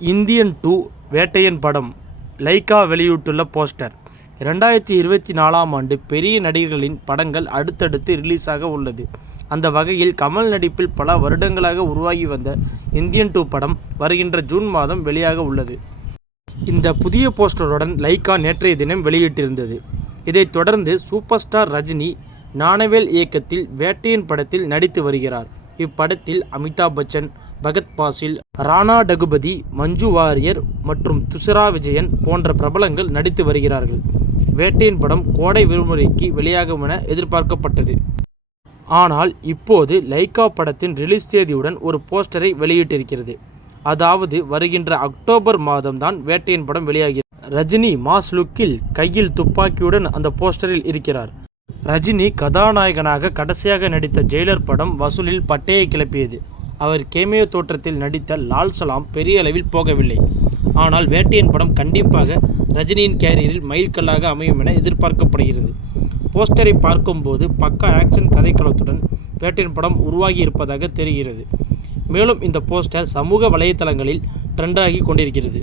Indian 2 Vettaiyan படம் Lyca வெளியிட்டுள்ள poster. 2024ஆம் ஆண்டு பெரிய நடிகர்களின் படங்கள் அடுத்தடுத்து ரிலீஸாக உள்ளது. அந்த வகையில் கமல் நடிப்பில் பல வருடங்களாக உருவாகி வந்த இந்தியன் 2 படம் வருகின்ற ஜூன் மாதம் வெளியாக உள்ளது. இந்த புதிய போஸ்டருடன் லைகா நேற்றைய தினம் வெளியிட்டிருந்தது. இதைத் தொடர்ந்து சூப்பர் ஸ்டார் ரஜினி ஞானவேல் இயக்கத்தில் வேட்டையன் படத்தில் நடித்து வருகிறார். இப்படத்தில் அமிதாப் பச்சன், பகத் பாசில், ராணா டகுபதி, மஞ்சு வாரியர் மற்றும் துஷாரா விஜயன் போன்ற பிரபலங்கள் நடித்து வருகிறார்கள். வேட்டையன் படம் கோடை விடுமுறைக்கு வெளியாகும் என எதிர்பார்க்கப்பட்டது. ஆனால் இப்போது லைகா படத்தின் ரிலீஸ் தேதியுடன் ஒரு போஸ்டரை வெளியிட்டிருக்கிறது. அதாவது வருகின்ற அக்டோபர் மாதம்தான் வேட்டையன் படம் வெளியாகிறது. ரஜினி மாஸ் லுக்கில் கையில் துப்பாக்கியுடன் அந்த போஸ்டரில் இருக்கிறார். ரஜினி கதாநாயகனாக கடைசியாக நடித்த ஜெயிலர் படம் வசூலில் பட்டையை கிளப்பியது. அவர் கேமியோ தோற்றத்தில் நடித்த லால் சலாம் பெரிய அளவில் போகவில்லை. ஆனால் வேட்டையன் படம் கண்டிப்பாக ரஜினியின் கேரியரில் மைல்கல்லாக அமையும் என எதிர்பார்க்கப்படுகிறது. போஸ்டரை பார்க்கும்போது பக்கா ஆக்ஷன் கதைக்களத்துடன் வேட்டையன் படம் உருவாகி இருப்பதாக தெரிகிறது. மேலும் இந்த போஸ்டர் சமூக வலைதளங்களில் ட்ரெண்டாகி கொண்டிருக்கிறது.